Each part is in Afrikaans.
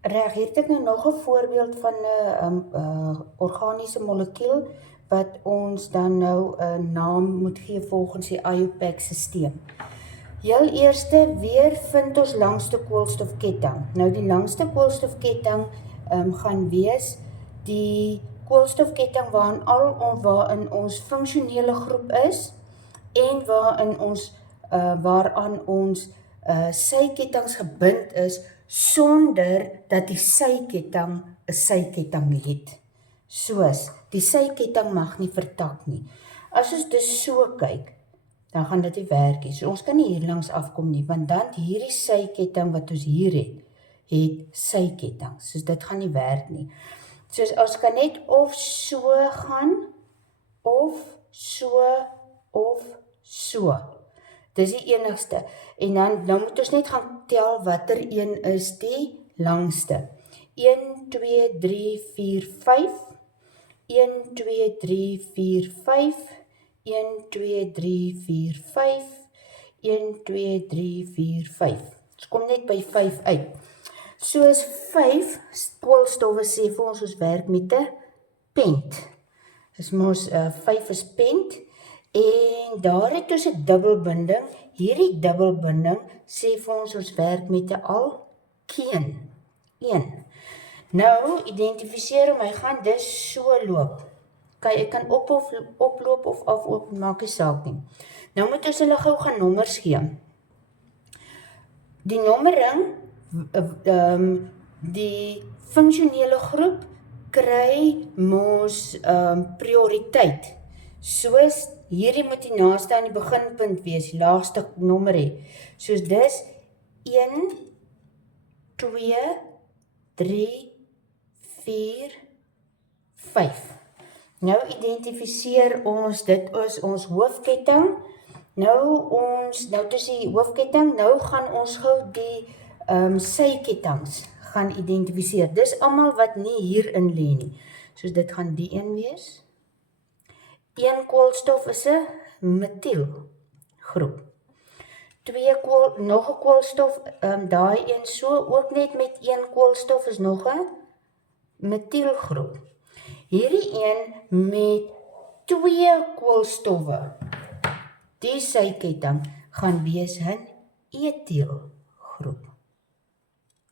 Reg, hier het ek nou nog 'n voorbeeld van 'n organiese molekuul wat ons dan nou 'n naam moet gee volgens die IUPAC-stelsel. Heel eerste, weer vind ons langste koolstofketting. Nou die langste koolstofketting gaan wees die koolstofketting waarin ons funksionele groep is en waaraan ons sykettinge gebind is sonder dat die syketting 'n syketting het. Soos, die syketting mag nie vertak nie. As ons dus so kyk, dan gaan dit nie werk nie. So ons kan nie hier langs afkom nie, want dan hierdie syketting wat ons hier het syketting. So dit gaan nie werk nie. So ons kan net of so gaan, of so, of so. Dis die enigste. En dan moet ons net gaan tel watter een is die langste. 1, 2, 3, 4, 5. 1, 2, 3, 4, 5. 1, 2, 3, 4, 5. 1, 2, 3, 4, 5. Ons kom net by 5 uit. Soos 5 koolstowwe sê vir ons werk met 'n pent. Dis mos 5 is pent. En daar het ons 'n dubbelbinding. Hierdie dubbelbinding sê vir ons werk met 'n alkeen. 1. Nou, identifiseer hom, hy gaan dus so loop. Kyk, ek kan oploop of afloop, maak nie saak nie. Nou moet ons hulle gou gaan nommers gee. Die nommering, die funksionele groep kry mos prioriteit. Soos hierdie moet die naaste aan die beginpunt wees, die laagste nommer hê. Soos dis 1, 2, 3, 4, 5. Nou identifiseer ons, dit is ons hoofketting. Nou dis die hoofketting, nou gaan ons gou die sykettinge gaan identifiseer. Dis almal wat nie hierin lê nie. Soos dit gaan die een wees. 1 koolstof is 'n metielgroep. 2 nog 'n koolstof, daai een so ook net met 1 koolstof is nog 'n metielgroep. Hierdie een met 2 koolstowwe, die syketting gaan wees 'n etielgroep.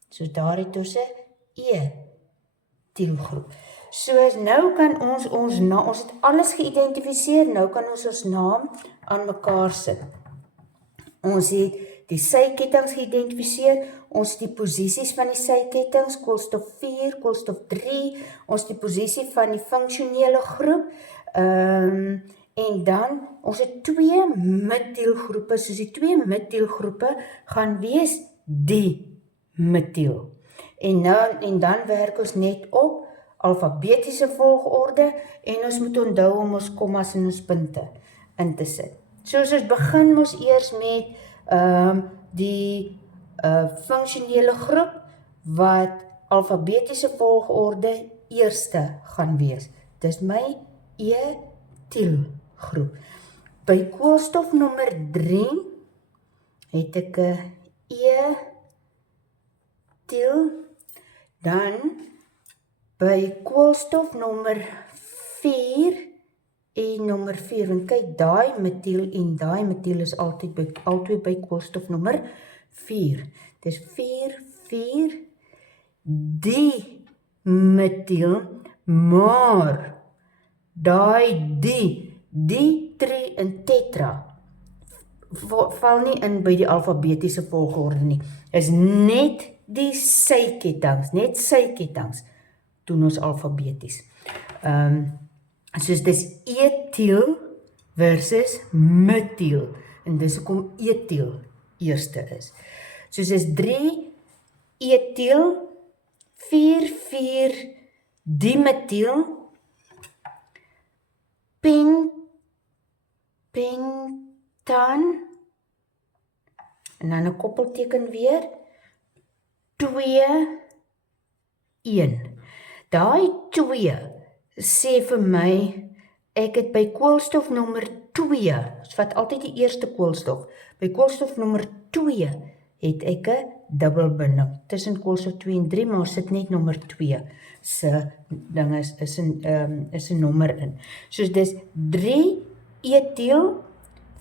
So daar het ons 'n etielgroep. So nou kan ons het alles geïdentifiseer, nou kan ons naam aan mekaar sit. Ons het die sykettinge geïdentifiseer, ons het die posisies van die sykettinge, koolstof 4, koolstof 3, ons die posisie van die funksionele groep, en dan, ons het 2 metielgroepe, soos die 2 metielgroepe gaan wees die metiel. En dan werk ons net op alfabetiese volgorde, en ons moet onthou om ons kommas en ons punte in te sit. Soos ons begin ons eers met die funksionele groep, wat alfabetiese volgorde eerste gaan wees. Dis my etielgroep. By koolstof nommer 3 het ek 'n etiel, dan by koolstof nommer 4 en nommer 4, want kyk, daai metiel en daai metiel is altyd by koolstof nommer 4. Dis 4, 4, die metiel, maar daai die tri in tetra val nie in by die alfabetiese volgorde nie. Is net die sykettinge, net sykettinge doen ons alfabeties. Soos dis etiel versus metiel, en dis hoekom etiel eerste is. Soos is 3 etiel, 4, 4 dimetiel, pentan, en dan 'n koppelteken weer, 2, 1. Daai 2 sê vir my, ek het by koolstof nommer 2, ons vat altyd die eerste koolstof, by koolstof nommer 2 het ek 'n dubbelbinding tussen koolstof 2 en 3, maar sit net nommer 2 se ding is 'n nommer in. Soos dis 3 etiel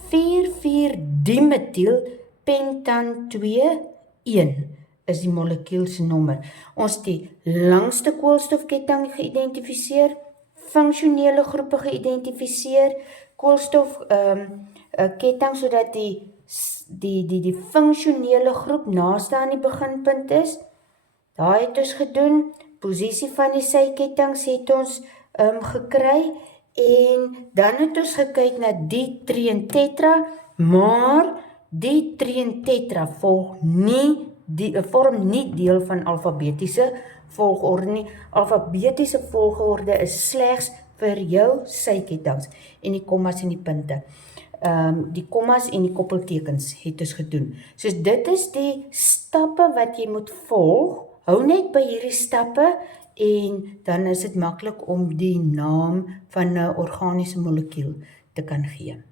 4,4-dimetiel pentan 2 1 is die molekuul se nommer. Ons het die langste koolstofketting geïdentifiseer, funksionele groepe geïdentifiseer, koolstof ketting sodat die funksionele groep naaste aan die beginpunt is. Daai het ons gedoen. Posisie van die syketting het ons gekry en dan het ons gekyk na die trientetra, maar die trientetra vorm nie deel van alfabetiese volgorde nie. Alfabetiese volgorde is slegs vir jou sykettings en die kommas en die punte. Die kommas en die koppeltekens het ons gedoen. Soos dit is die stappe wat jy moet volg. Hou net by hierdie stappe en dan is dit maklik om die naam van 'n organiese molekuul te kan gee.